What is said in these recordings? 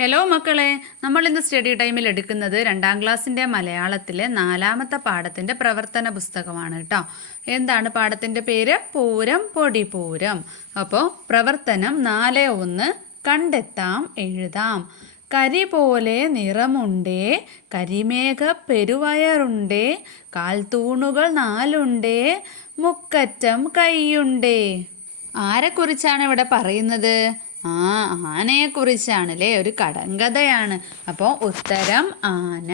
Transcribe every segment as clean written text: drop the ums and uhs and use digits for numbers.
Hello മക്കളെ, നമ്മൾ ഇന്ന് സ്റ്റഡി ടൈമിൽ എടുക്കുന്നത് 2ാം ക്ലാസ്സിൻ്റെ മലയാളത്തിലെ 4ാമത്തെ പാഠത്തിൻ്റെ പ്രവർത്തന പുസ്തകമാണ് കേട്ടോ. എന്താണ് പാഠത്തിൻ്റെ പേര്? പൂരം പൊടിപൂരം. അപ്പോൾ പ്രവർത്തനം 4.1 കണ്ടെത്താം എഴുതാം. കരി പോലെ നിറമുണ്ടേ, കരിമേഘ പെരുവയറുണ്ടേ, കാൽത്തൂണുകൾ 4 മുക്കറ്റം കൈയുണ്ടേ. ആരെക്കുറിച്ചാണ് ഇവിടെ പറയുന്നത്? ആനയെക്കുറിച്ചാണല്ലേ, ഒരു കടങ്കഥയാണ്. അപ്പോൾ ഉത്തരം ആന.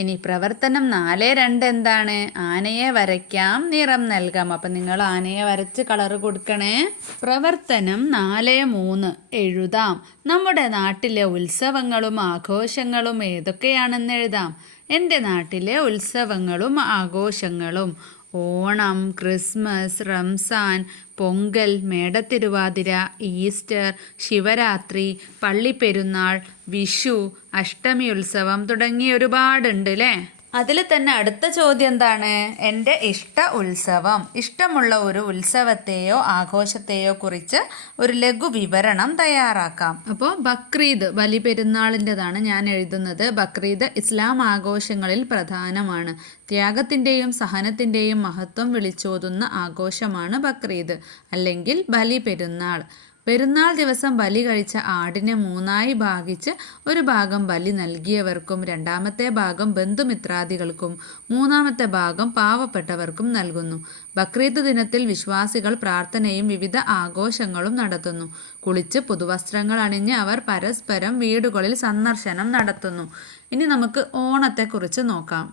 ഇനി പ്രവർത്തനം 4.2 എന്താണ്? ആനയെ വരയ്ക്കാം, നിറം നൽകാം. അപ്പം നിങ്ങൾ ആനയെ വരച്ച് കളറ് കൊടുക്കണേ. പ്രവർത്തനം 4.3 എഴുതാം. നമ്മുടെ നാട്ടിലെ ഉത്സവങ്ങളും ആഘോഷങ്ങളും ഏതൊക്കെയാണെന്ന് എഴുതാം. എൻ്റെ നാട്ടിലെ ഉത്സവങ്ങളും ആഘോഷങ്ങളും: ഓണം, ക്രിസ്മസ്, റംസാൻ, പൊങ്കൽ, മേടത്തിരുവാതിര, ഈസ്റ്റർ, ശിവരാത്രി, പള്ളിപ്പെരുന്നാൾ, വിഷു, അഷ്ടമി ഉത്സവം തുടങ്ങി ഒരുപാടുണ്ട് അല്ലേ? അതിൽ തന്നെ അടുത്ത ചോദ്യം എന്താണ്? എൻ്റെ ഇഷ്ട ഉത്സവം. ഇഷ്ടമുള്ള ഒരു ഉത്സവത്തെയോ ആഘോഷത്തെയോ കുറിച്ച് ഒരു ലഘു വിവരണം തയ്യാറാക്കാം. അപ്പോൾ ബക്രീദ് ബലിപെരുന്നാളിൻ്റെതാണ് ഞാൻ എഴുതുന്നത്. ബക്രീദ് ഇസ്ലാം ആഘോഷങ്ങളിൽ പ്രധാനമാണ്. ത്യാഗത്തിൻ്റെയും സഹനത്തിൻ്റെയും മഹത്വം വിളിച്ചോതുന്ന ആഘോഷമാണ് ബക്രീദ് അല്ലെങ്കിൽ ബലിപെരുന്നാൾ. പെരുന്നാൾ ദിവസം ബലി കഴിച്ച ആടിനെ 3ആയി ഭാഗിച്ച് ഒരു ഭാഗം ബലി നൽകിയവർക്കും 2ാമത്തെ ഭാഗം ബന്ധുമിത്രാദികൾക്കും 3ാമത്തെ ഭാഗം പാവപ്പെട്ടവർക്കും നൽകുന്നു. ബക്രീദ് ദിനത്തിൽ വിശ്വാസികൾ പ്രാർത്ഥനയും വിവിധ ആഘോഷങ്ങളും നടത്തുന്നു. കുളിച്ച് പുതുവസ്ത്രങ്ങൾ അണിഞ്ഞ് അവർ പരസ്പരം വീടുകളിൽ സന്ദർശനം നടത്തുന്നു. ഇനി നമുക്ക് ഓണത്തെക്കുറിച്ച് നോക്കാം.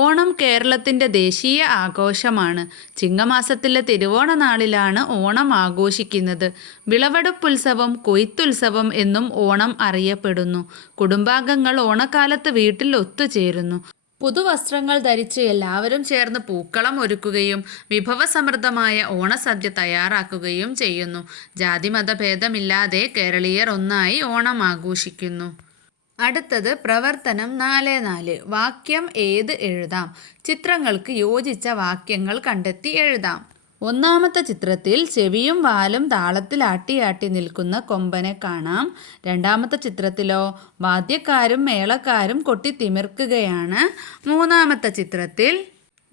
ഓണം കേരളത്തിൻ്റെ ദേശീയ ആഘോഷമാണ്. ചിങ്ങമാസത്തിലെ തിരുവോണ നാളിലാണ് ഓണം ആഘോഷിക്കുന്നത്. വിളവെടുപ്പുത്സവം, കൊയ്ത്തുത്സവം എന്നും ഓണം അറിയപ്പെടുന്നു. കുടുംബാംഗങ്ങൾ ഓണക്കാലത്ത് വീട്ടിൽ ഒത്തുചേരുന്നു. പുതുവസ്ത്രങ്ങൾ ധരിച്ച് എല്ലാവരും ചേർന്ന് പൂക്കളം ഒരുക്കുകയും വിഭവസമൃദ്ധമായ ഓണസദ്യ തയ്യാറാക്കുകയും ചെയ്യുന്നു. ജാതിമത ഭേദമില്ലാതെ കേരളീയർ ഒന്നായി ഓണം ആഘോഷിക്കുന്നു. അടുത്തത് പ്രവർത്തനം 4.4 വാക്യം ഏത് എഴുതാം. ചിത്രങ്ങൾക്ക് യോജിച്ച വാക്യങ്ങൾ കണ്ടെത്തി എഴുതാം. 1ാമത്തെ ചിത്രത്തിൽ ചെവിയും വാലും താളത്തിൽ ആട്ടിയാട്ടി നിൽക്കുന്ന കൊമ്പനെ കാണാം. 2ാമത്തെ ചിത്രത്തിലോ വാദ്യക്കാരും മേളക്കാരും കൊട്ടിത്തിമിർക്കുകയാണ്. 3ാമത്തെ ചിത്രത്തിൽ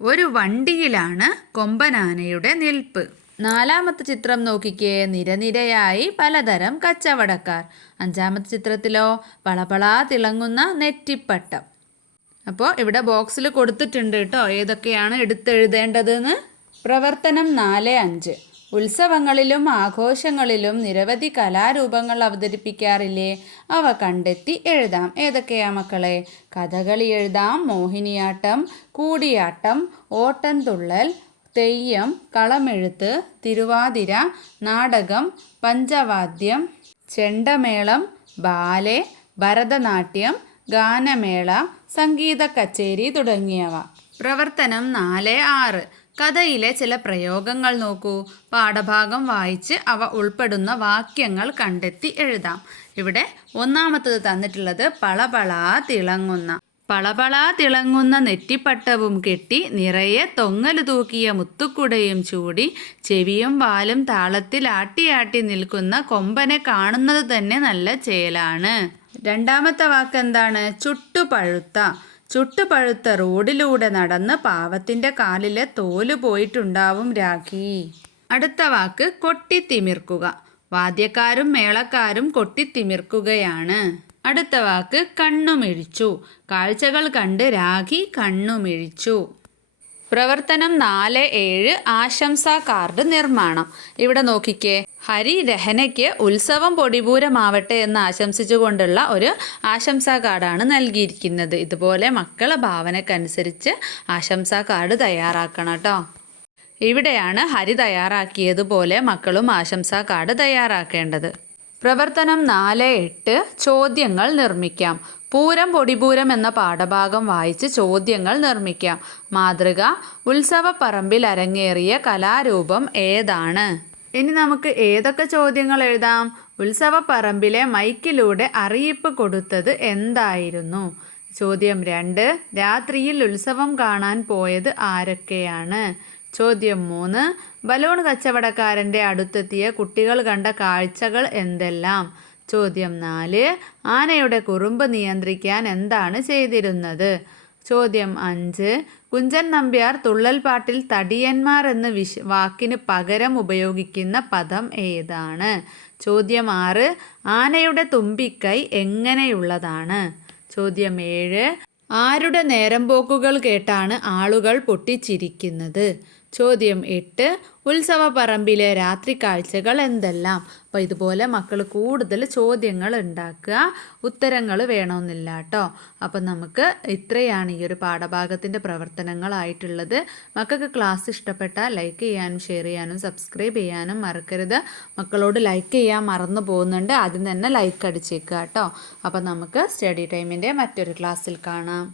ഒരു വണ്ടിയിലാണ് കൊമ്പനാനയുടെ നിൽപ്പ്. 4ാമത്തെ ചിത്രം നോക്കിക്കേ, നിരനിരയായി പലതരം കച്ചവടക്കാർ. 5ാമത്തെ ചിത്രത്തിലോ പളപളാ തിളങ്ങുന്ന നെറ്റിപ്പട്ടം. അപ്പോൾ ഇവിടെ ബോക്സിൽ കൊടുത്തിട്ടുണ്ട് കേട്ടോ ഏതൊക്കെയാണ് എടുത്തെഴുതേണ്ടതെന്ന്. പ്രവർത്തനം 4.5 ഉത്സവങ്ങളിലും ആഘോഷങ്ങളിലും നിരവധി കലാരൂപങ്ങൾ അവതരിപ്പിക്കാറില്ലേ? അവ കണ്ടെത്തി എഴുതാം. ഏതൊക്കെയാ മക്കളെ? കഥകളി എഴുതാം, മോഹിനിയാട്ടം, കൂടിയാട്ടം, ഓട്ടൻതുള്ളൽ, തെയ്യം, കളമെഴുത്ത്, തിരുവാതിര, നാടകം, പഞ്ചവാദ്യം, ചെണ്ടമേളം, ബാലെ, ഭരതനാട്യം, ഗാനമേള, സംഗീത കച്ചേരി തുടങ്ങിയവ. പ്രവർത്തനം 4.6 കഥയിലെ ചില പ്രയോഗങ്ങൾ നോക്കൂ. പാഠഭാഗം വായിച്ച് അവ ഉൾപ്പെടുന്ന വാക്യങ്ങൾ കണ്ടെത്തി എഴുതാം. ഇവിടെ 1ാമത്തത് തന്നിട്ടുള്ളത് പളപളാ തിളങ്ങുന്ന. പളപളാ തിളങ്ങുന്ന നെറ്റിപ്പട്ടവും കെട്ടി നിറയെ തൊങ്ങല് തൂക്കിയ മുത്തുക്കുടയും ചൂടി ചെവിയും വാലും താളത്തിൽ ആട്ടിയാട്ടി നിൽക്കുന്ന കൊമ്പനെ കാണുന്നത് തന്നെ നല്ല ചേലാണ്. 2ാമത്തെ വാക്ക് എന്താണ്? ചുട്ടുപഴുത്ത. ചുട്ടുപഴുത്ത റോഡിലൂടെ നടന്ന് പാവത്തിൻ്റെ കാലിലെ തോല് പോയിട്ടുണ്ടാവും രാഖി. അടുത്ത വാക്ക് കൊട്ടിത്തിമിർക്കുക. വാദ്യക്കാരും മേളക്കാരും കൊട്ടിത്തിമിർക്കുകയാണ്. അടുത്ത വാക്ക് കണ്ണുമിഴിച്ചു. കാഴ്ചകൾ കണ്ട് രാഖി കണ്ണുമിഴിച്ചു. പ്രവർത്തനം 4.7 ആശംസാ കാർഡ് നിർമ്മാണം. ഇവിടെ നോക്കിക്കേ, ഹരി രഹനയ്ക്ക് ഉത്സവം പൊടിപൂരമാവട്ടെ എന്ന് ആശംസിച്ചുകൊണ്ടുള്ള ഒരു ആശംസാ കാർഡാണ് നൽകിയിരിക്കുന്നത്. ഇതുപോലെ മക്കളെ ഭാവനക്കനുസരിച്ച് ആശംസാ കാർഡ് തയ്യാറാക്കണം കേട്ടോ. ഇവിടെയാണ് ഹരി തയ്യാറാക്കിയതുപോലെ മക്കളും ആശംസാ കാർഡ് തയ്യാറാക്കേണ്ടത്. പ്രവർത്തനം 4.8 ചോദ്യങ്ങൾ നിർമ്മിക്കാം. പൂരം പൊടിപൂരം എന്ന പാഠഭാഗം വായിച്ച് ചോദ്യങ്ങൾ നിർമ്മിക്കാം. മാതൃക: ഉത്സവപ്പറമ്പിൽ അരങ്ങേറിയ കലാരൂപം ഏതാണ്? ഇനി നമുക്ക് ഏതൊക്കെ ചോദ്യങ്ങൾ എഴുതാം? ഉത്സവപ്പറമ്പിലെ മൈക്കിലൂടെ അറിയിപ്പ് കൊടുത്തത് എന്തായിരുന്നു? ചോദ്യം 2 രാത്രിയിൽ ഉത്സവം കാണാൻ പോയത് ആരൊക്കെയാണ്? ചോദ്യം 3 ബലൂൺ കച്ചവടക്കാരൻ്റെ അടുത്തെത്തിയ കുട്ടികൾ കണ്ട കാഴ്ചകൾ എന്തെല്ലാം? ചോദ്യം 4. ആനയുടെ കുറുമ്പ് നിയന്ത്രിക്കാൻ എന്താണ് ചെയ്തിരുന്നത്? ചോദ്യം 5. കുഞ്ചൻ നമ്പ്യാർ തുള്ളൽ പാട്ടിൽ തടിയന്മാർ എന്ന വാക്കിന് പകരം ഉപയോഗിക്കുന്ന പദം ഏതാണ്? ചോദ്യം 6. ആനയുടെ തുമ്പിക്കൈ എങ്ങനെയുള്ളതാണ്? ചോദ്യം 7. ആരുടെ നേരമ്പോക്കുകൾ കേട്ടാണ് ആളുകൾ പൊട്ടിച്ചിരിക്കുന്നത്? ചോദ്യം 8. ഉത്സവപ്പറമ്പിലെ രാത്രി കാഴ്ചകൾ എന്തെല്ലാം? അപ്പോൾ ഇതുപോലെ മക്കൾ കൂടുതൽ ചോദ്യങ്ങൾ ഉണ്ടാക്കുക, ഉത്തരങ്ങൾ വേണമെന്നില്ല കേട്ടോ. അപ്പം നമുക്ക് ഇത്രയാണ് ഈ ഒരു പാഠഭാഗത്തിൻ്റെ പ്രവർത്തനങ്ങളായിട്ടുള്ളത്. മക്കൾക്ക് ക്ലാസ് ഇഷ്ടപ്പെട്ടാൽ ലൈക്ക് ചെയ്യാനും ഷെയർ ചെയ്യാനും സബ്സ്ക്രൈബ് ചെയ്യാനും മറക്കരുത്. മക്കളോട് ലൈക്ക് ചെയ്യാൻ മറന്നു പോകുന്നുണ്ട്, ആദ്യം തന്നെ ലൈക്ക് അടിച്ചേക്കുക കേട്ടോ. അപ്പം നമുക്ക് സ്റ്റഡി ടൈമിൻ്റെ മറ്റൊരു ക്ലാസ്സിൽ കാണാം.